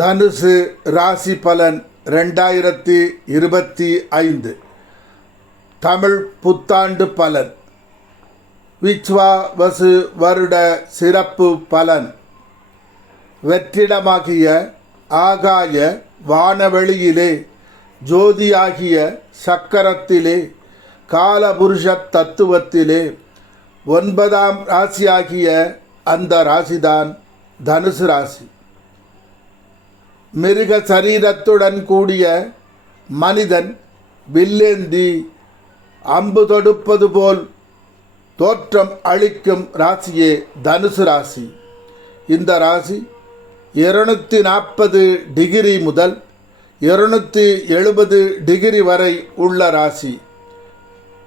தனுசு ராசி பலன் ரெண்டாயிரத்தி இருபத்தி ஐந்து. தமிழ் புத்தாண்டு பலன். விச்வா வசு வருட சிறப்பு பலன். வெற்றிடமாகிய ஆகாய வானவெளியிலே ஜோதியாகிய சக்கரத்திலே காலபுருஷ தத்துவத்திலே ஒன்பதாம் ராசியாகிய அந்த ராசிதான் தனுசு ராசி. மிருக சரீரத்துடன் கூடிய மனிதன் வில்லேந்தி அம்பு தொடுப்பது போல் தோற்றம் அளிக்கும் ராசியே தனுசு ராசி. இந்த ராசி இருநூற்றி நாற்பது டிகிரி முதல் இருநூற்றி எழுபது டிகிரி வரை உள்ள ராசி.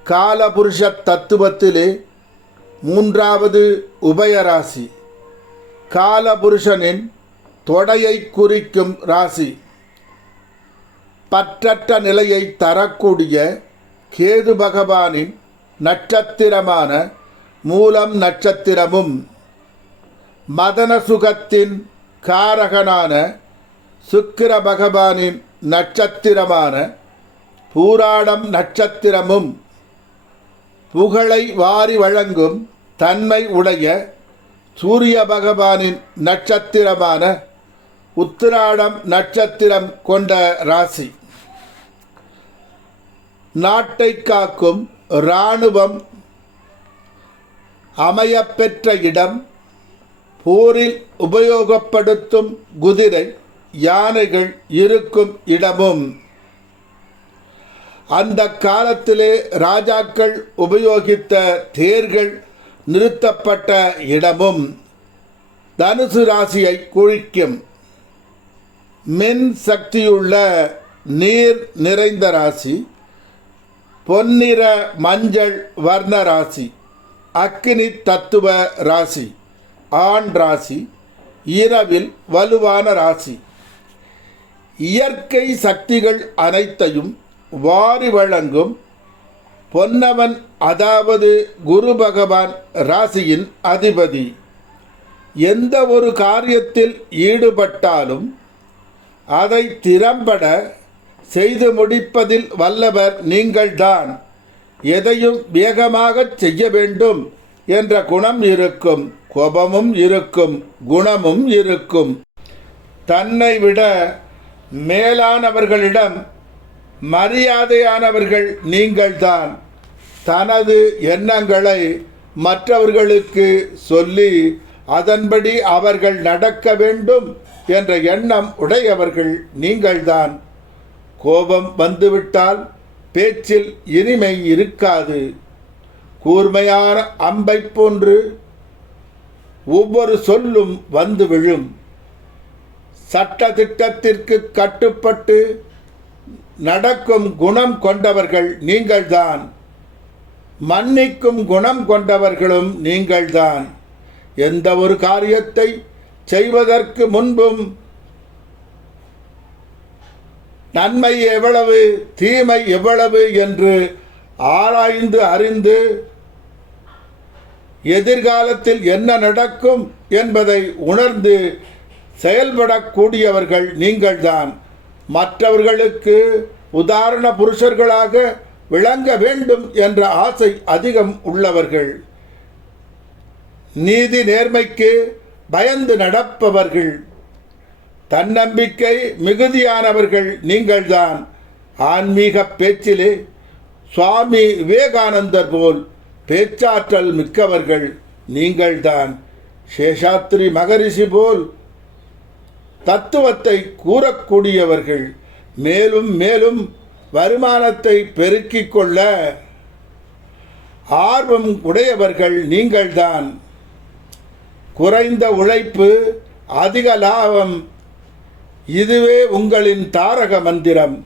காலபுருஷ தத்துவத்திலே மூன்றாவது உபயராசி காலபுருஷனின் தொடையை குறிக்கும் ராசி. பற்றற்ற நிலையை தரக்கூடிய கேது பகவானின் நட்சத்திரமான மூலம் நட்சத்திரமும் மதன சுகத்தின் காரகனான சுக்கிர பகவானின் நட்சத்திரமான பூராடம் நட்சத்திரமும் புகழை வாரி வழங்கும் தன்மை உடைய சூரிய பகவானின் நட்சத்திரமான உத்திராடம் நட்சத்திரம் கொண்ட ராசி. நாட்டை காக்கும் இராணுவம் அமையப்பெற்ற இடம் போரில் உபயோகப்படுத்தும் குதிரை யானைகள் இருக்கும் இடமும். அந்த காலத்திலே ராஜாக்கள் உபயோகித்த தேர்கள் நிறுத்தப்பட்ட இடமும். தனுசு ராசியை குறிக்கும். மின் சக்தியுள்ள நீர் நிறைந்த ராசி பொன்னிற மஞ்சள் வர்ண ராசி அக்னி தத்துவ ராசி ஆண் ராசி இரவில் வலுவான ராசி. இயற்கை சக்திகள் அனைத்தையும் வாரி வழங்கும் பொன்னவன் அதாவது குரு பகவான் ராசியின் அதிபதி. எந்த ஒரு காரியத்தில் ஈடுபட்டாலும் அதை திறம்பட செய்து முடிப்பதில் வல்லவர் நீங்கள்தான். எதையும் வேகமாக செய்ய வேண்டும் என்ற குணம் இருக்கும் கோபமும் இருக்கும் குணமும் இருக்கும். தன்னை விட மேலானவர்களிடம் மரியாதையானவர்கள் நீங்கள்தான். தனது எண்ணங்களை மற்றவர்களுக்கு சொல்லி அதன்படி அவர்கள் நடக்க வேண்டும் என்ற எண்ணம் உடையவர்கள் நீங்கள்தான். கோபம் வந்துவிட்டால் பேச்சில் இனிமை இருக்காது. கூர்மையான அம்பை போன்று ஒவ்வொரு சொல்லும் வந்து விழும். சட்ட திட்டத்திற்கு கட்டுப்பட்டு நடக்கும் குணம் கொண்டவர்கள் நீங்கள்தான். மன்னிக்கும் குணம் கொண்டவர்களும் நீங்கள்தான். எந்த ஒரு காரியத்தை செய்வதற்கு முன்பும் நன்மை எவ்வளவு தீமை எவ்வளவு என்று ஆராய்ந்து அறிந்து எதிர்காலத்தில் என்ன நடக்கும் என்பதை உணர்ந்து செயல்படக்கூடியவர்கள் நீங்கள்தான். மற்றவர்களுக்கு உதாரண புருஷர்களாக விளங்க வேண்டும் என்ற ஆசை அதிகம் உள்ளவர்கள். நீதி நேர்மைக்கு பயந்து நடப்பவர்கள் தன்னம்பிக்கை மிகுதியானவர்கள் நீங்கள்தான். ஆன்மீக பேச்சிலே சுவாமி விவேகானந்தர் போல் பேச்சாற்றல் மிக்கவர்கள் நீங்கள்தான். சேஷாத்ரி மகரிஷி போல் தத்துவத்தை கூறக்கூடியவர்கள் மேலும் மேலும் வருமானத்தை பெருக்கிக் கொள்ள ஆர்வம் உடையவர்கள் நீங்கள்தான். குறைந்த உழைப்பு அதிக லாபம் இதுவே உங்களின் தாரக மந்திரம்.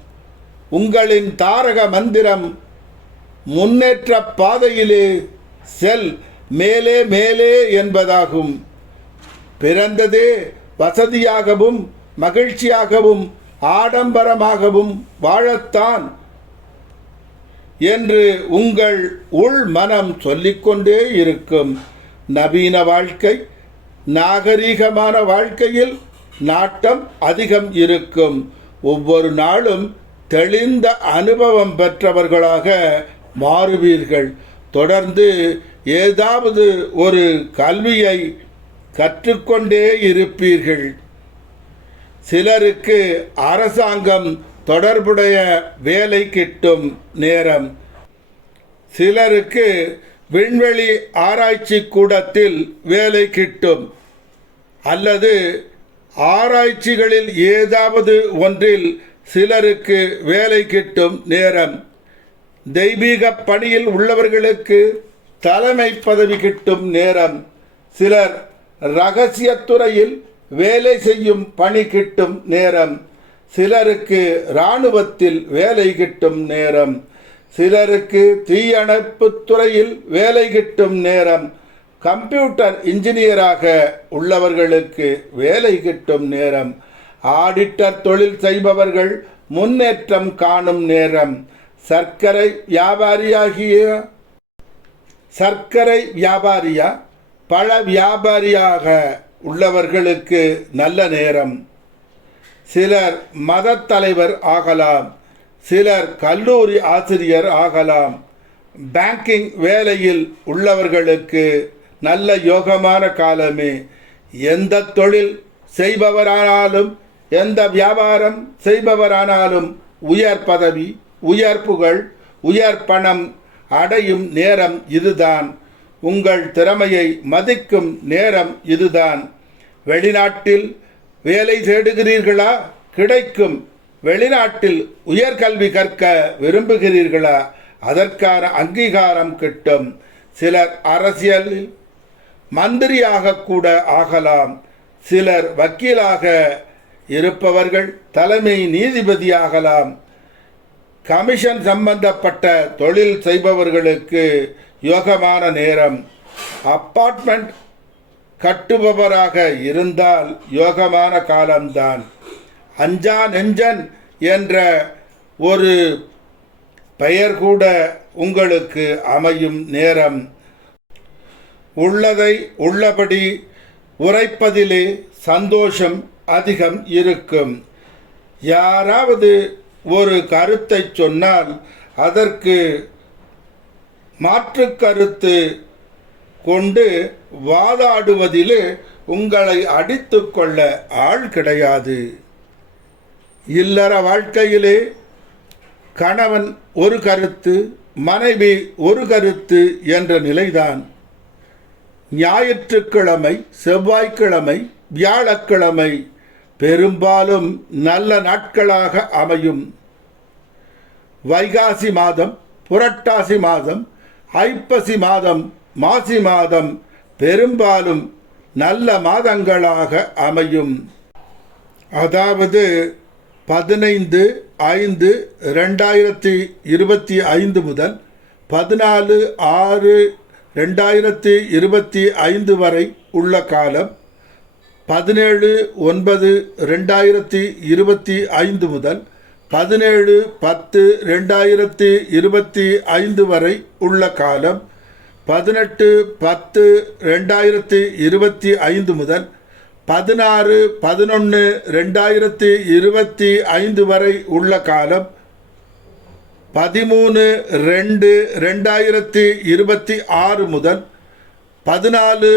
உங்களின் தாரக மந்திரம் முன்னேற்ற பாதையிலே செல் மேலே மேலே என்பதாகும். பிறந்ததே வசதியாகவும் மகிழ்ச்சியாகவும் ஆடம்பரமாகவும் வாழத்தான் என்று உங்கள் உள் மனம் சொல்லிக்கொண்டே இருக்கும். நவீன வாழ்க்கை நாகரீகமான வாழ்க்கையில் நாட்டம் அதிகம் இருக்கும். ஒவ்வொரு நாளும் தெளிந்த அனுபவம் பெற்றவர்களாக மாறுவீர்கள். தொடர்ந்து ஏதாவது ஒரு கல்வியை கற்றுக்கொண்டே இருப்பீர்கள். சிலருக்கு அரசாங்கம் தொடர்புடைய வேலை கிட்டும் நேரம். சிலருக்கு விண்வெளி ஆராய்ச்சி கூடத்தில் வேலை கிட்டும். அல்லது ஆராய்ச்சிகளில் ஏதாவது ஒன்றில் சிலருக்கு வேலை கிட்டும் நேரம். தெய்வீக பணியில் உள்ளவர்களுக்கு தலைமை பதவி கிட்டும் நேரம். சிலர் ரகசியத்துறையில் வேலை செய்யும் பணி கிட்டும் நேரம். சிலருக்கு இராணுவத்தில் வேலை கிட்டும் நேரம். சிலருக்கு தீயணைப்பு துறையில் வேலை கிட்டும் நேரம் கம்ப்யூட்டர் இன்ஜினியராக உள்ளவர்களுக்கு வேலை கிட்டும் நேரம் ஆடிட்டர் தொழில் செய்பவர்கள் முன்னேற்றம் காணும் நேரம். சர்க்கரை வியாபாரியாகிய சர்க்கரை வியாபாரியா? பழ வியாபாரியாக உள்ளவர்களுக்கு நல்ல நேரம். சிலர் மதத்தலைவர் ஆகலாம். சிலர் கல்லூரி ஆசிரியர் ஆகலாம். பேங்கிங் வேலையில் உள்ளவர்களுக்கு நல்ல யோகமான காலமே. எந்த தொழில் செய்பவரானாலும் எந்த வியாபாரம் செய்பவரானாலும் உயர் பதவி உயர் புகழ் உயர் பணம் அடையும் நேரம் இதுதான். உங்கள் திறமையை மதிக்கும் நேரம் இதுதான். வெளிநாட்டில் வேலை தேடுகிறீர்களா? கிடைக்கும். வெளிநாட்டில் உயர்கல்வி கற்க விரும்புகிறீர்களா? அதற்கான அங்கீகாரம் கிட்டும். சிலர் அரசியலில் மந்திரியாக கூட ஆகலாம். சிலர் வக்கீலாக இருப்பவர்கள் தலைமை நீதிபதியாகலாம் கமிஷன் சம்பந்தப்பட்ட தொழில் செய்பவர்களுக்கு யோகமான நேரம். அப்பார்ட்மெண்ட் கட்டுபவராக இருந்தால் யோகமான காலம்தான். அஞ்சா நெஞ்சன் என்ற ஒரு பெயர் கூட உங்களுக்கு அமையும் நேரம். உள்ளதை உள்ளபடி உரைப்பதிலே சந்தோஷம் அதிகம் இருக்கும். யாராவது ஒரு கருத்தை சொன்னால் அதற்கு மாற்று கருத்து கொண்டு வாதாடுவதிலே உங்களை அடித்து கொள்ள ஆள் கிடையாது. இல்லற வாழ்க்கையிலே கணவன் ஒரு கருத்து மனைவி ஒரு கருத்து என்ற நிலைதான். ஞாயிற்றுக்கிழமை செவ்வாய்க்கிழமை வியாழக்கிழமை பெரும்பாலும் நல்ல நாட்களாக அமையும். வைகாசி மாதம் புரட்டாசி மாதம் ஐப்பசி மாதம் மாசி மாதம் பெரும்பாலும் நல்ல மாதங்களாக அமையும். அதாவது பதினைந்து ஐந்து ரெண்டாயிரத்தி இருபத்தி ஐந்து முதல் பதினாலு ஆறு ரெண்டாயிரத்தி இருபத்தி ஐந்து வரை உள்ள காலம் பதினேழு ஒன்பது ரெண்டாயிரத்தி இருபத்தி ஐந்து முதல் பதினேழு பத்து ரெண்டாயிரத்தி இருபத்தி ஐந்து வரை உள்ள காலம் பதினெட்டு பத்து ரெண்டாயிரத்தி இருபத்தி ஐந்து முதல் பதினாறு பதினொன்று ரெண்டாயிரத்தி இருபத்தி ஐந்து வரை உள்ள காலம் பதிமூணு ரெண்டு ரெண்டாயிரத்தி இருபத்தி ஆறு முதல் பதினாலு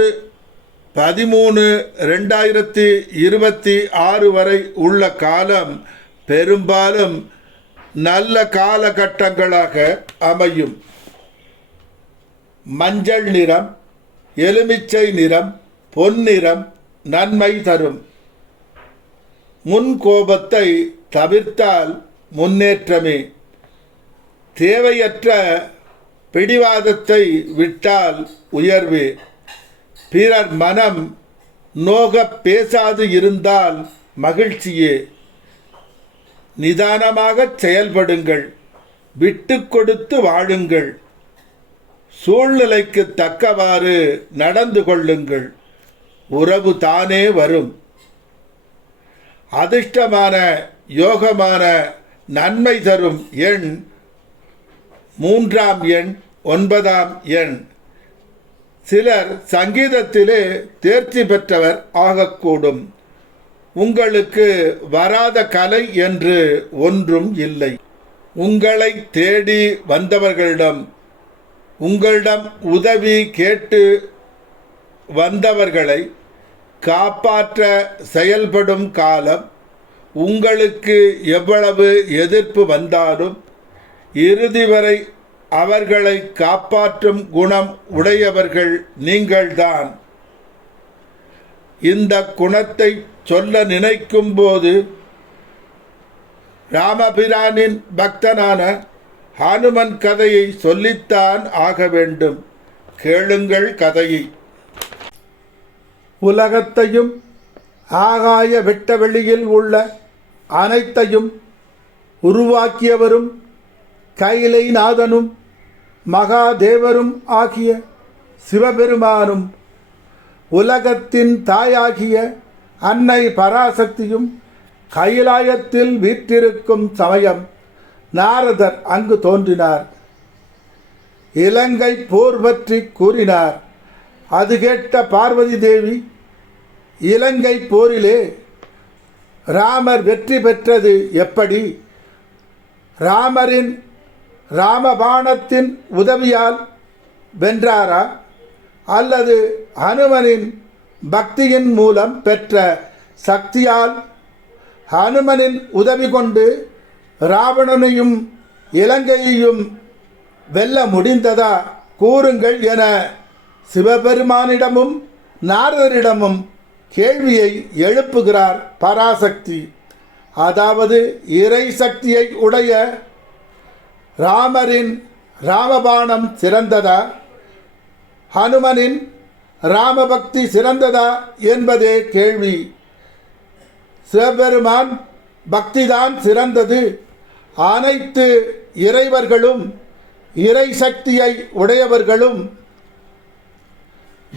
பதிமூணு ரெண்டாயிரத்தி இருபத்தி ஆறு வரை உள்ள காலம் பெரும்பாலும் நல்ல காலகட்டங்களாக அமையும். மஞ்சள் நிறம் எலுமிச்சை நிறம் பொன்னிறம் நன்மை தரும். முன் கோபத்தை தவிர்த்தால் முன்னேற்றமே. தேவையற்ற பிடிவாதத்தை விட்டால் உயர்வே. பிறர் மனம் நோக பேசாது இருந்தால் மகிழ்ச்சியே. நிதானமாக செயல்படுங்கள். விட்டு கொடுத்து வாழுங்கள். சூழ்நிலைக்கு தக்கவாறு நடந்து கொள்ளுங்கள். உறவு தானே வரும். அதிர்ஷ்டமான யோகமான நன்மை தரும் எண் மூன்றாம் எண் ஒன்பதாம் எண். சிலர் சங்கீதத்திலே தேர்ச்சி பெற்றவர் ஆகக்கூடும். உங்களுக்கு வராத கலை என்று ஒன்றும் இல்லை. உங்களை தேடி வந்தவர்களிடம் உங்களிடம் உதவி கேட்டு வந்தவர்களை காப்பாற்ற செயல்படும் காலம் உங்களுக்கு எவ்வளவு எதிர்ப்பு வந்தாலும் இறுதி வரை அவர்களை காப்பாற்றும் குணம் உடையவர்கள் நீங்கள்தான். இந்த குணத்தை சொல்ல நினைக்கும் போது ராமபிரானின் பக்தனான ஹனுமன் கதையை சொல்லித்தான் ஆக வேண்டும். கேளுங்கள் கதையை. உலகத்தையும் ஆகாய வெட்ட வெளியில் உள்ள அனைத்தையும் உருவாக்கியவரும் கைலைநாதனும் மகாதேவரும் ஆகிய சிவபெருமானும் உலகத்தின் தாயாகிய அன்னை பராசக்தியும் கைலாயத்தில் வீற்றிருக்கும் சமயம் நாரதர் அங்கு தோன்றினார். இலங்கை போர் பற்றி கூறினார். அது கேட்ட பார்வதி தேவி இலங்கை போரிலே ராமர் வெற்றி பெற்றது எப்படி? ராமரின் ராமபாணத்தின் உதவியால் வென்றாரா? அல்லது ஹனுமனின் பக்தியின் மூலம் பெற்ற சக்தியால் ஹனுமனின் உதவி கொண்டு ராவணனையும் இலங்கையையும் வெல்ல முடிந்ததா? கூறுங்கள் என சிவபெருமானிடமும் நாரதரிடமும் கேள்வியை எழுப்புகிறார் பராசக்தி. அதாவது இறை சக்தியை உடைய ராமரின் ராமபாணம் சிறந்ததா? ஹனுமனின் ராமபக்தி சிறந்ததா என்பதே கேள்வி. சிவபெருமான் பக்திதான் சிறந்தது. அனைத்து இறைவர்களும் இறை சக்தியை உடையவர்களும்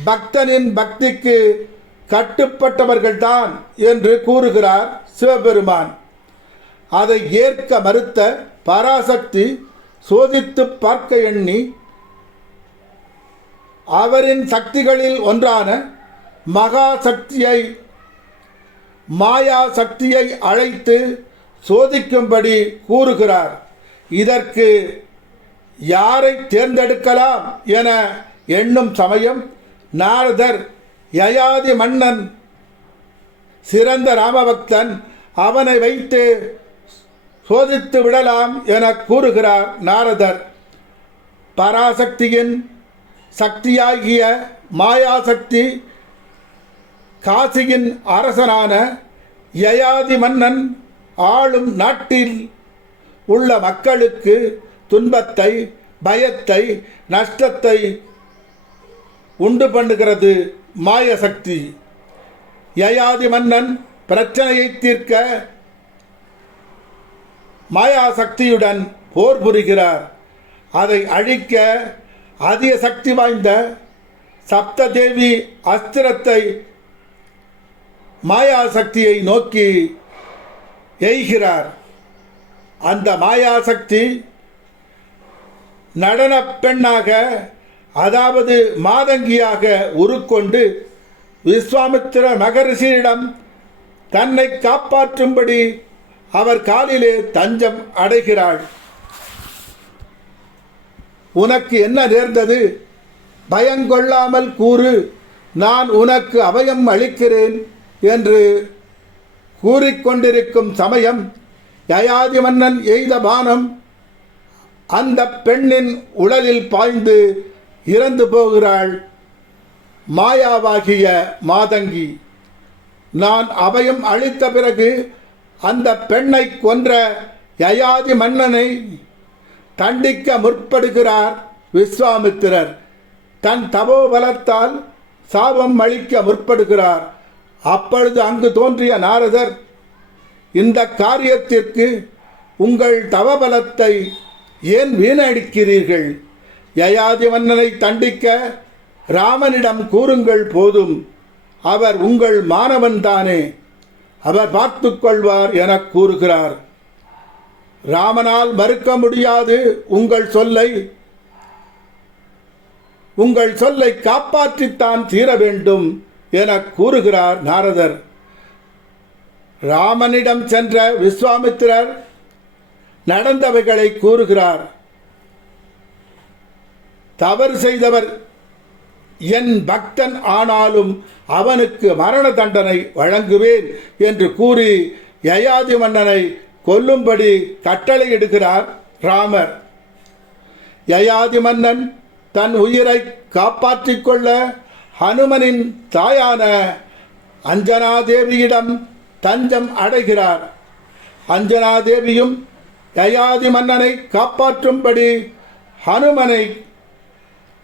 பக்தனின் பக்திக்கு கட்டுப்பட்டவர்கள்தான் என்று கூறுகிறார் சிவபெருமான். அதை ஏற்க மறுத்த பராசக்தி சோதித்து பார்க்க எண்ணி அவரின் சக்திகளில் ஒன்றான மகா சக்தியை மாயா சக்தியை அழைத்து சோதிக்கும்படி கூறுகிறார். இதற்கு யாரை தேர்ந்தெடுக்கலாம் என எண்ணும் சமயம் நாரதர் யயாதி மன்னன் சிறந்த ராமபக்தன் அவனை வைத்து சோதித்து விடலாம் என கூறுகிறார் நாரதர். பராசக்தியின் சக்தியாகிய மாயாசக்தி காசியின் அரசனான யயாதி மன்னன் ஆளும் நாட்டில் உள்ள மக்களுக்கு துன்பத்தை பயத்தை நஷ்டத்தை உண்டு பண்ணுகிறது மாயசக்தி யயாதி மன்னன் பிரச்சனையை தீர்க்க மாயாசக்தியுடன் போர் புரிகிறார். அதை அழிக்க அதிக சக்தி வாய்ந்த சப்ததேவி அஸ்திரத்தை மாயாசக்தியை நோக்கி எய்கிறார். அந்த மாயாசக்தி நடன பெண்ணாக அதாவது மாதங்கியாக உருக்கொண்டு விஸ்வாமித்திர மகரிஷியிடம் தன்னை காப்பாற்றும்படி அவர் காலிலே தஞ்சம் அடைகிறாள். உனக்கு என்ன நேர்ந்தது? பயங்கொள்ளாமல் கூறு நான் உனக்கு அபயம் அளிக்கிறேன் என்று கூறிக்கொண்டிருக்கும் சமயம் யயாதி மன்னன் எய்த பானம் அந்த பெண்ணின் உடலில் பாய்ந்து இறந்து போகிறாள் மாயாவாகிய மாதங்கி. நான் அபயம் அளித்த பிறகு அந்த பெண்ணை கொன்ற யயாதி மன்னனை தண்டிக்க முற்படுகிறார் விஸ்வாமித்திரர். தன் தபோபலத்தால் சாபம் அளிக்க முற்படுகிறார். அப்பொழுது அங்கு தோன்றிய நாரதர் இந்த காரியத்திற்கு உங்கள் தவபலத்தை ஏன் வீணடிக்கிறீர்கள்? யயாதி மன்னனை தண்டிக்க ராமனிடம் கூறுங்கள் போதும். அவர் உங்கள் மாணவன் தானே. அவர் பார்த்து கொள்வார் என கூறுகிறார். ராமனால் மறுக்க முடியாது உங்கள் சொல்லை. உங்கள் சொல்லை காப்பாற்றித்தான் தீர வேண்டும் என கூறுகிறார் நாரதர். ராமனிடம் சென்ற விஸ்வாமித்திரர் நடந்தவைகளை கூறுகிறார். தவறு செய்தவர். என் பக்தன் ஆனாலும் அவனுக்கு மரண தண்டனை வழங்குவேன் என்று கூறி யயாதி மன்னனை கொல்லும்படி கட்டளையிடுகிறார் ராமர். யயாதி மன்னன் தன் உயிரை காப்பாற்றிக் கொள்ள ஹனுமனின் தாயான அஞ்சனாதேவியிடம் தஞ்சம் அடைகிறார். அஞ்சனாதேவியும் யயாதி மன்னனை காப்பாற்றும்படி ஹனுமனை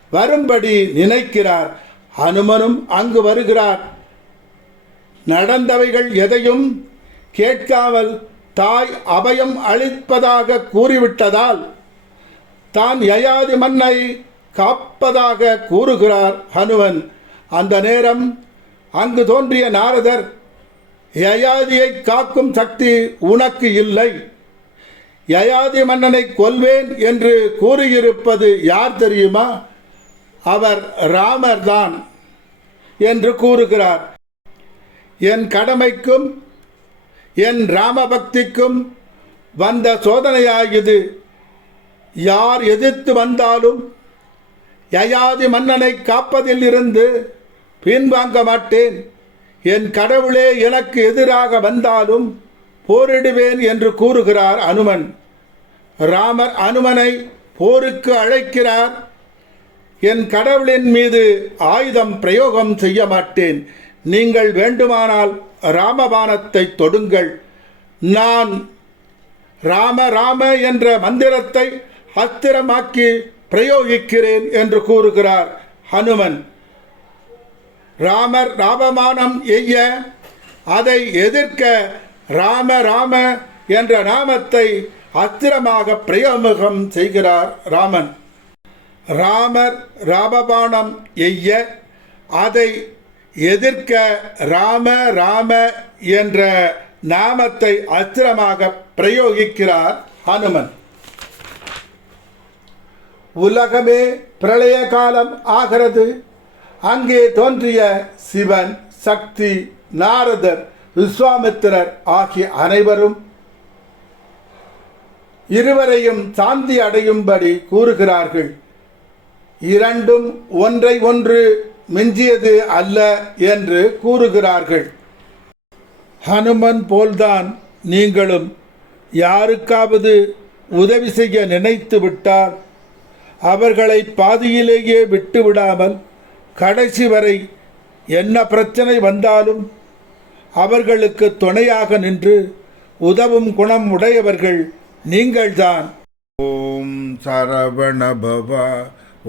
வரும்படி நினைக்கிறார். ஹனுமனும் அங்கு வருகிறார். நடந்தவைகள் எதையும் கேட்காமல் தாய் அபயம் அளிப்பதாக கூறிவிட்டதால் தான் யயாதி மன்னை காப்பதாக கூறுகிறார் ஹனுமன். அந்த நேரம் அங்கு தோன்றிய நாரதர் யயாதியை காக்கும் சக்தி உனக்கு இல்லை. யயாதி மன்னனை கொல்வேன் என்று கூறியிருப்பது யார் தெரியுமா? அவர் ராமர்தான் என்று கூறுகிறார். என் கடமைக்கும் என் ராமபக்திக்கும் வந்த சோதனையாகியது யார் எதிர்த்து வந்தாலும் யயாதி மன்னனை காப்பதில் இருந்து பின்வாங்க மாட்டேன். என் கடவுளே எனக்கு எதிராக வந்தாலும் போரிடுவேன் என்று கூறுகிறார் அனுமன். ராமர் அனுமனை போருக்கு அழைக்கிறார். என் கடவுளின் மீது ஆயுதம் பிரயோகம் செய்ய மாட்டேன். நீங்கள் வேண்டுமானால் ராமபானத்தை தொடுங்கள். நான் ராம ராம என்ற மந்திரத்தை அஸ்திரமாக்கி பிரயோகிக்கிறேன் என்று கூறுகிறார் ஹனுமன். ராமர் ராமமானம் எய்ய அதை எதிர்க்க ராம ராம என்ற நாமத்தை அத்திரமாக பிரயோகம் செய்கிறார் ராமன். ராமர் ராமபாணம் எய்ய அதை எதிர்க்க ராம ராம என்ற நாமத்தை அஸ்திரமாக பிரயோகிக்கிறார் ஹனுமன். உலகமே பிரளய காலம் ஆகிறது. அங்கே தோன்றிய சிவன் சக்தி நாரதர் விஸ்வாமித்திரர் ஆகிய அனைவரும் இருவரையும் சாந்தி அடையும்படி கூறுகிறார்கள். இரண்டும் ஒன்றை ஒன்று மிஞ்சியது அல்ல என்று கூறுகிறார்கள். ஹனுமன் போல்தான் நீங்களும் யாருக்காவது உதவி செய்ய நினைத்து விட்டால் அவர்களை பாதியிலேயே விட்டு விடாமல் கடைசி வரை என்ன பிரச்சனை வந்தாலும் அவர்களுக்கு துணையாக நின்று உதவும் குணம் உடையவர்கள் நீங்கள்தான். ஓம் சரவணபவா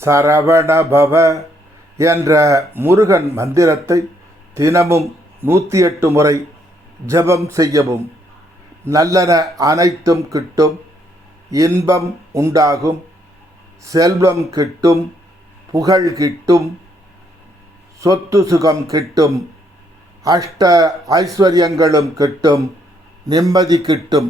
சரவணபவ என்ற முருகன் மந்திரத்தை தினமும் நூற்றி எட்டு முறை ஜெபம் செய்யவும் நல்லன அனைத்தும் கிட்டும் இன்பம் உண்டாகும் செல்வம் கிட்டும் புகழ் கிட்டும் சொத்து சுகம் கிட்டும் அஷ்ட ஐஸ்வர்யங்களும் கிட்டும் நிம்மதி கிட்டும்.